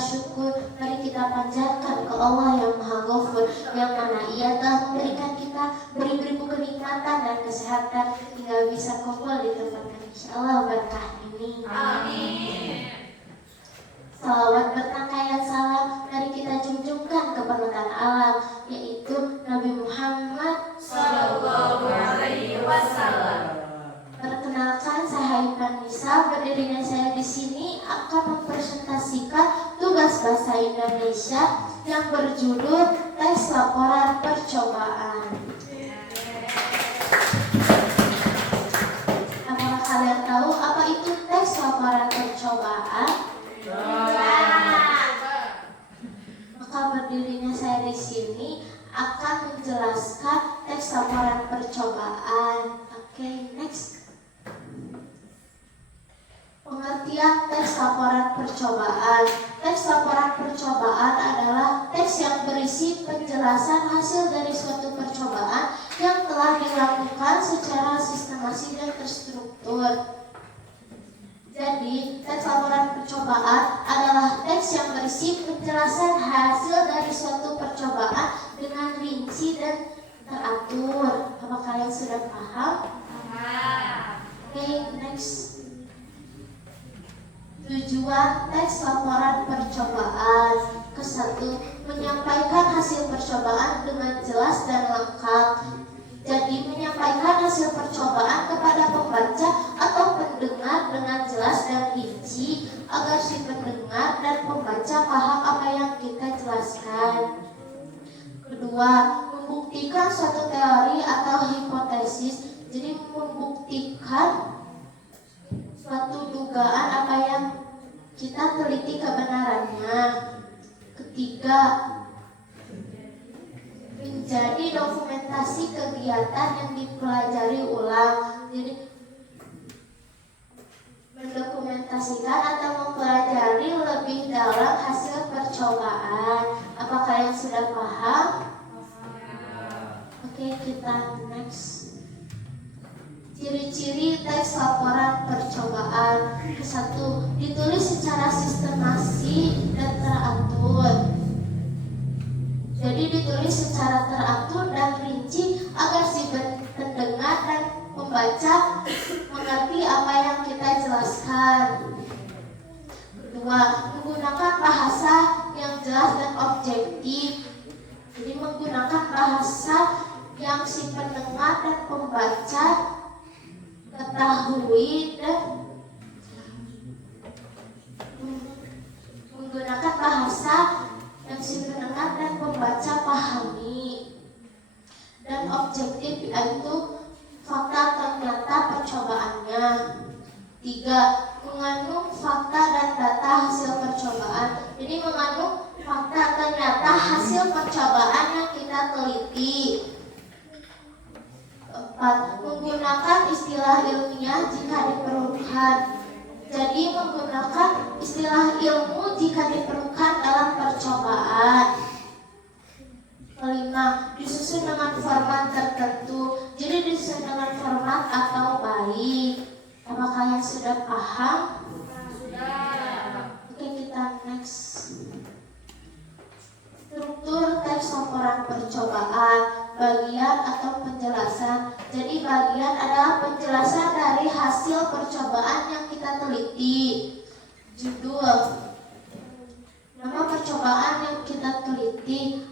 syukur mari kita panjatkan ke Allah yang Maha Ghafur, yang mana Ia telah memberikan kita beribu-ribu kenikmatan dan kesehatan hingga bisa kumpul di tempat yang insyaallah berkah ini. Amin. Salawat bertangkaian salam mari kita junjungkan ke panutan alam, yaitu Nabi Muhammad Sallallahu Alaihi Wasallam. Perkenalkan, saya Ipan Nisa, berdirinya saya di sini akan mempresentasikan tugas bahasa Indonesia yang berjudul tes laporan percobaan. Apakah kalian tahu apa itu tes laporan percobaan? Maka berdirinya saya di sini akan menjelaskan tes laporan percobaan. Oke, next. Pengertian tes laporan percobaan. Tes laporan percobaan adalah tes yang berisi penjelasan hasil dari suatu percobaan yang telah dilakukan secara sistematis dan terstruktur. Jadi, tes laporan percobaan adalah tes yang berisi penjelasan hasil dari suatu percobaan dengan rinci dan teratur. Apa kalian sudah paham? Oke, next. Tujuan tes laporan percobaan. Ke-1, menyampaikan hasil percobaan dengan jelas dan lengkap. Jadi, menyampaikan hasil percobaan kepada pembaca atau pendengar dengan jelas dan rinci agar si pendengar dan pembaca paham apa yang kita jelaskan. Kedua, membuktikan suatu teori atau hipotesis. Jadi, membuktikan suatu dugaan apa yang kita teliti kebenarannya. Ketiga, menjadi dokumentasi kegiatan yang dipelajari ulang. Jadi, mendokumentasikan atau mempelajari lebih dalam hasil percobaan. Apakah kalian sudah paham? Oke, kita next. Ciri-ciri teks laporan percobaan. Ke-1, ditulis secara sistematis dan teratur. Jadi ditulis secara teratur dan rinci agar si pendengar dan pembaca mengerti apa yang kita jelaskan. Kedua, menggunakan bahasa yang jelas dan objektif. Jadi menggunakan bahasa yang si pendengar dan pembaca ketahui dan menggunakan bahasa yang si pendengar dan pembaca pahami. Dan objektif yaitu fakta atau nyata percobaannya. 3, mengandung fakta dan data hasil percobaan. Jadi mengandung fakta atau nyata hasil percobaan yang kita teliti. 4, menggunakan istilah ilmiah jika diperlukan. Jadi menggunakan istilah ilmu jika diperlukan dalam percobaan. 5, disusun dengan format tertentu. Jadi disusun dengan format atau baik. Apakah kalian sudah paham? Sudah. Oke, kita next. Struktur teks laporan percobaan. Bagian atau penjelasan. Jadi bagian adalah penjelasan dari hasil percobaan yang kita teliti. Judul, nama percobaan yang kita teliti.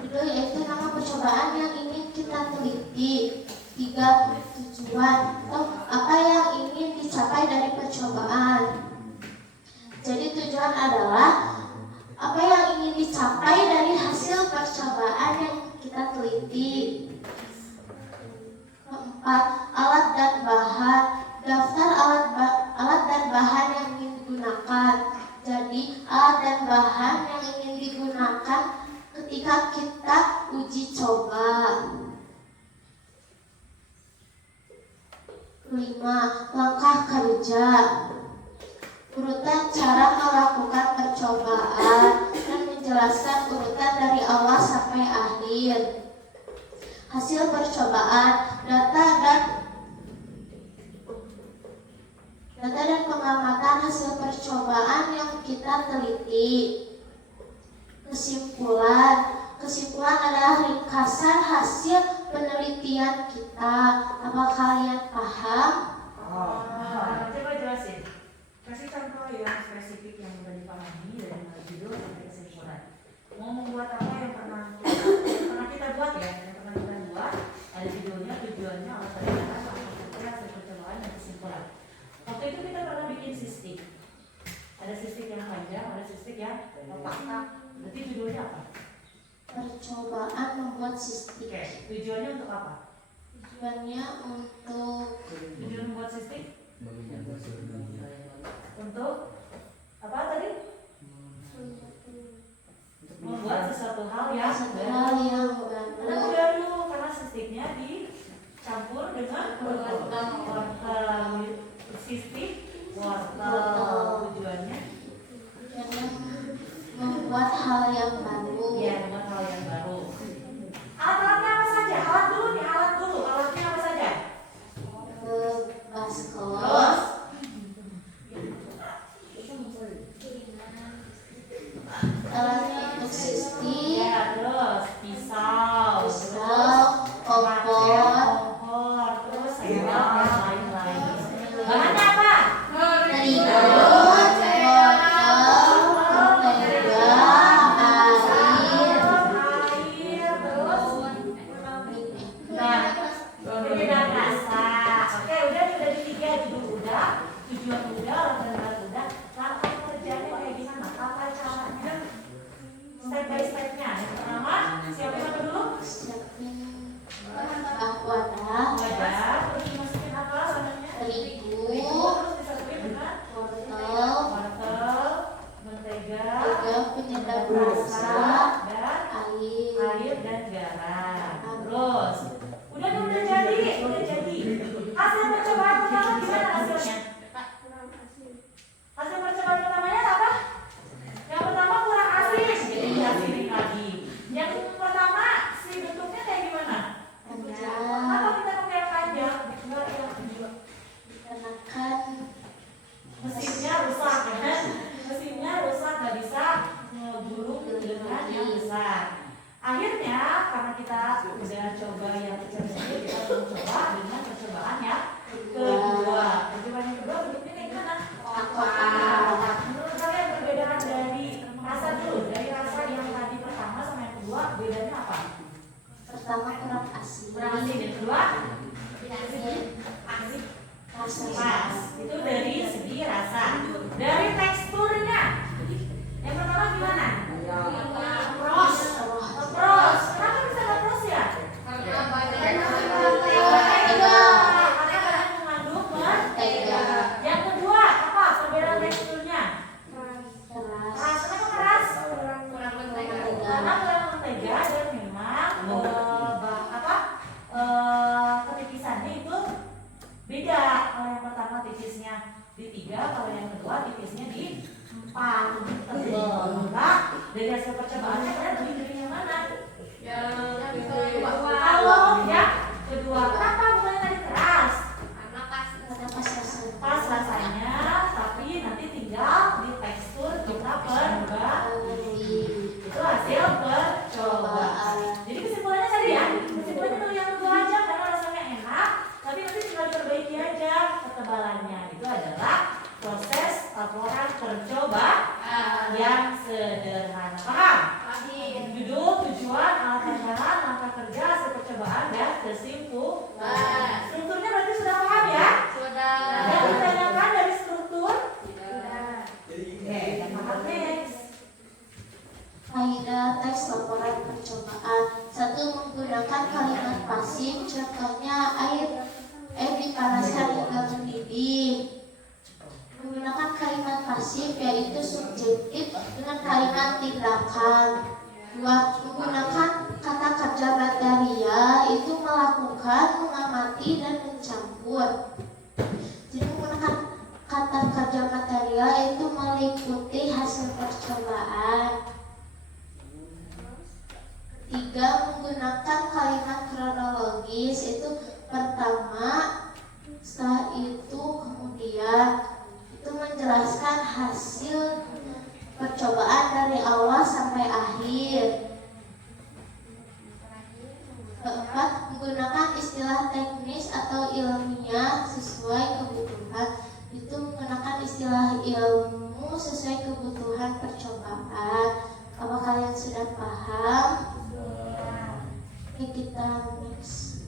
Judul yaitu nama percobaan yang ingin kita teliti. 3, tujuan atau apa yang ingin dicapai dari percobaan. Jadi tujuan adalah apa yang ingin dicapai dari hasil percobaan yang kita teliti. 4, alat dan bahan. Daftar alat dan bahan yang ingin digunakan. Jadi alat dan bahan yang ingin digunakan ketika kita uji coba. 5, langkah kerja. Urutan cara melakukan percobaan dan menjelaskan urutan dari awal sampai akhir. Hasil percobaan, data data dan pengamatan hasil percobaan yang kita teliti. Kesimpulan adalah ringkasan hasil penelitian kita. Apa kalian paham? Coba jelasin. Kasih contoh yang spesifik yang sudah dipahami dari judul sampai kesimpulan. Mau membuat apa yang pernah kita buat ya? Yang pernah kita buat ada judulnya, tujuannya, alat perintahan, hasil percobaan dan kesimpulan. Waktu itu kita pernah bikin sistik. Ada sistik yang panjang, ada sistik yang kotak. Berarti judulnya apa? Percobaan membuat sistik. Oke, tujuannya untuk apa? Tujuannya untuk Tujuan membuat sistik? Untuk apa tadi? Membuat sesuatu hal yang baru. Ada baru karena sistiknya dicampur dengan wortel. Sistik wortel. Tujuannya membuat hal yang baru. ya membuat hal yang baru. Alat-alatnya apa saja? Alat dulu. Alatnya apa saja? Baskom, Terus alat untuk sistik, ya, terus pisau, kompor, terus sendok dan lain-lain. Bahannya apa? terigu, wortel, mentega, air. Terus nah, perbedaan rasa. Oke, udah di tiga judul udah, tujuan udah, alat udah. Langkah kerjanya kayak gimana? Tata caranya, step by stepnya. Yang pertama, siapin apa dulu? Siapin wadah, Terus dimasukin apa namanya? terigu, Terus disatuin dengan wortel, mentega, penyedap rasa, dan air. air dan garam. Terus udah jadi. Hasil percobaan pertama gimana hasilnya? Hasil percobaan pertamanya apa? Yang pertama kurang asin, jadi diasinin lagi. Yang pertama si bentuknya kayak gimana? Kenapa kita pakai yang panjang? Buat yang kedua. Dikenakan Mesinnya rusak kan? Mesinnya rusak, nggak bisa ngegulung dengan yang besar. Akhirnya karena kita udah coba yang kecil-kecil, kita mencoba dengan percobaan yang kedua. Percobaan yang kedua bentuknya kayak gimana? Kotak. Menurut kalian perbedaan dari rasa dulu, dari rasa yang tadi pertama sama yang kedua, bedanya apa? pertama kurang asin, Kurang asin, yang kedua asin, asin. rasa Pas, itu dari segi rasa. Dari teksturnya, yang pertama gimana? Pros. Kenapa bisa pros ya? Karena mengandung mentega. Yang kedua apa? Perbedaan teksturnya. keras, Kenapa keras? mentega, Karena kurang mentega dan memang ketipisannya itu beda. Kalau yang pertama tipisnya di 3, kalau yang kedua tipisnya di 4. Tebal. Nah, dari hasil percobaannya kalian lebih milih yang mana? Kalau yang kedua, kenapa bukannya tadi keras? karena pas rasa, Pas rasanya, tapi nanti tinggal di tekstur kita perubah. Itu hasil percobaan. Jadi kesimpulannya tadi ya, kesimpulannya dulu yang kedua aja karena rasanya enak, tapi nanti tinggal diperbaiki aja ketebalannya. Itu adalah proses laporan percobaan yang sederhana. Paham? Judul, tujuan, alat perintahan, langkah kerja, hasil percobaan, dan kesimpulan. Strukturnya berarti sudah paham ya? Ada yang ditanyakan dari struktur? Oke, yang paham next. Kaidah teks laporan percobaan. 1. Menggunakan kalimat pasif, contohnya air dipanaskan hingga mendidih. Menggunakan kalimat pasif yaitu subjektif dengan kalimat tindakan. 2. Menggunakan kata kerja materia itu melakukan, mengamati, dan mencampur. Jadi menggunakan kata kerja materia itu meliputi hasil percobaan. 3. Menggunakan kalimat kronologis itu pertama, setelah itu kemudian. awal sampai akhir. Keempat, menggunakan istilah teknis atau ilmiah sesuai kebutuhan. Itu menggunakan istilah ilmu sesuai kebutuhan percobaan. Apa kalian sudah paham? Oke, kita next.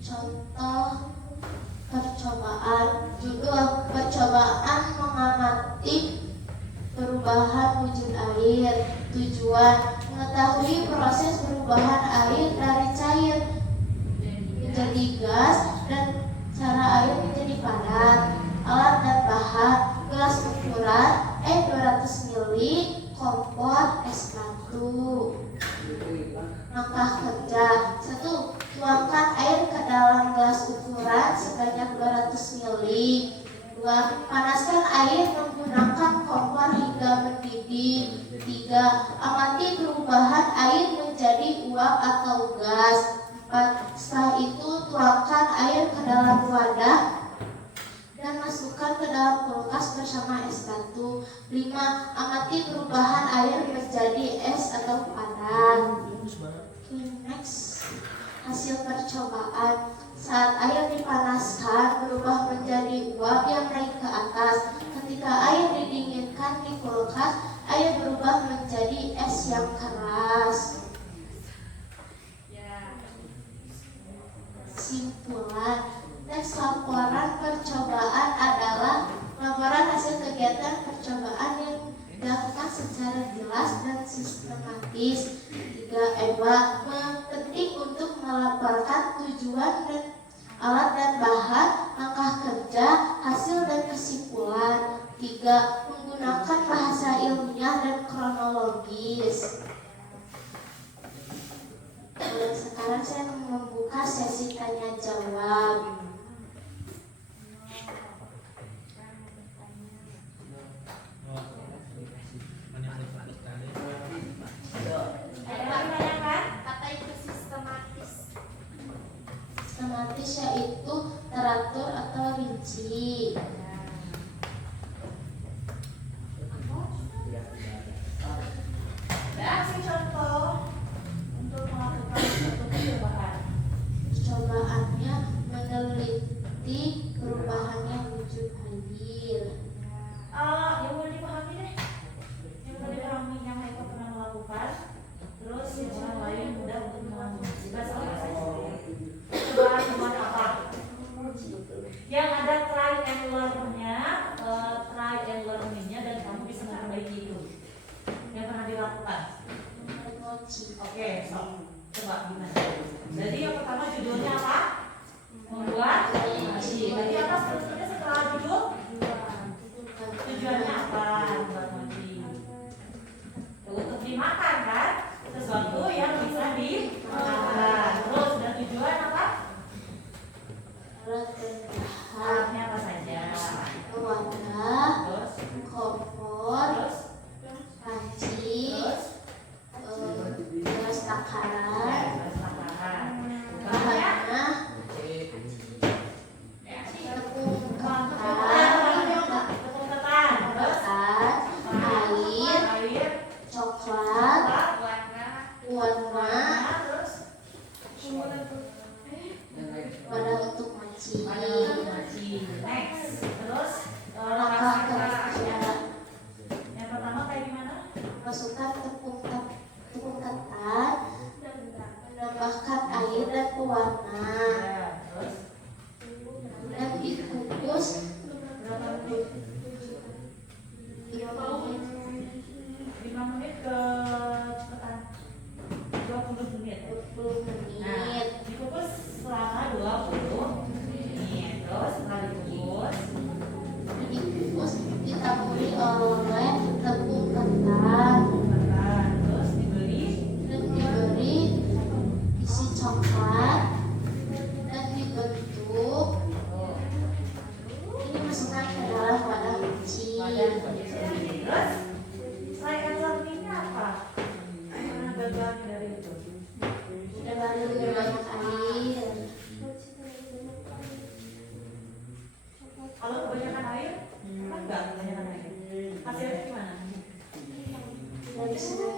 Contoh percobaan. Judul percobaan mengamati perubahan wujud air. Tujuan mengetahui proses perubahan air dari cair menjadi gas dan cara air menjadi padat. Alat dan bahan: gelas ukuran 200 ml, kompor, es batu. Langkah kerja: 1. Tuangkan air ke dalam gelas ukuran sebanyak 200 ml. 2. Panaskan air menggunakan kompor hingga mendidih. 3. Amati perubahan air menjadi uap atau gas. 4. Setelah itu tuangkan air ke dalam wadah dan masukkan ke dalam kulkas bersama es batu. 5. Amati perubahan air menjadi es atau padat. Next, hasil percobaan. Saat air dipanaskan berubah menjadi uap yang naik ke atas. Ketika air didinginkan di kulkas, air berubah menjadi es yang keras. Simpulan. Teks laporan percobaan adalah laporan hasil kegiatan percobaan yang dilakukan secara jelas dan sistematis. 3. Penting untuk melaporkan tujuan dan alat dan bahan, langkah kerja, hasil dan kesimpulan. 3. Menggunakan bahasa ilmiah dan kronologis. Sekarang saya membuka sesi tanya jawab. Sistematis yaitu teratur atau rinci. Kasih contoh untuk melakukan suatu percobaan. Percobaannya meneliti perubahannya wujud air. Yang boleh dipahami deh, yang boleh dipahami yang mereka pernah melakukan, terus yang orang lain mudah untuk mengalami. Juga sama saja. Percobaan teman apa? Yang ada try and learn-nya, dan kamu bisa memperbaiki itu. Yang pernah dilakukan. Oke, so, coba gimana? Jadi yang pertama judulnya apa? Membuat mochi. Jadi apa sebetulnya setelah judul? Tujuannya apa? Membuat mochi. Untuk dimakan kan? Sesuatu yang bisa dimakan. Terus dan tujuan apa? Alatnya apa saja? Wadah, Terus, kompor, terus, panci, terus, gelas takaran. terus makanan. Bahannya tepung ketan, Tepung ketan, terus air, air, coklat, warna, terus wadah untuk maci. Next, terus Langkah lokasi kerja: yang pertama kayak gimana? masukkan tepung ketan, menambahkan air dan pewarna, Ya, terus dan dikukus berapa menit? 5 menit ke cepetan 20 menit. 20 Nah, menit. dikukus selama 20 menit. Terus setelah Dikukus ditaburi oleh tepung ketan terus diberi dan diberi isi coklat dan dibentuk. Ini masukkan ke dalam wadah kecil. Terus try and learning-nya apa? Gimana gagalnya dari itu? Udah baru banyak air. Kalau kebanyakan air, kan enggak kebanyakan air. Hasilnya gimana? Dari semua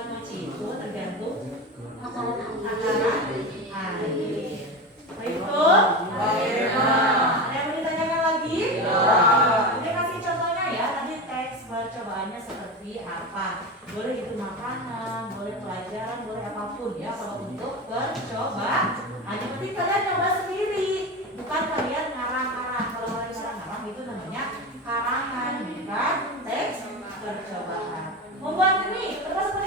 buat nyuci itu tergantung Makanan takaran air. Baik tuh? Ada yang mau ditanyakan lagi? Ini kasih contohnya ya, tadi teks percobaannya seperti apa. Boleh itu makanan, boleh pelajaran, boleh apapun ya kalau untuk percobaan. Hanya penting kalian coba sendiri, bukan kalian ngarang-ngarang. Kalau kalian ngarang-ngarang itu namanya karangan, bukan teks percobaan. Membuat ini termasuk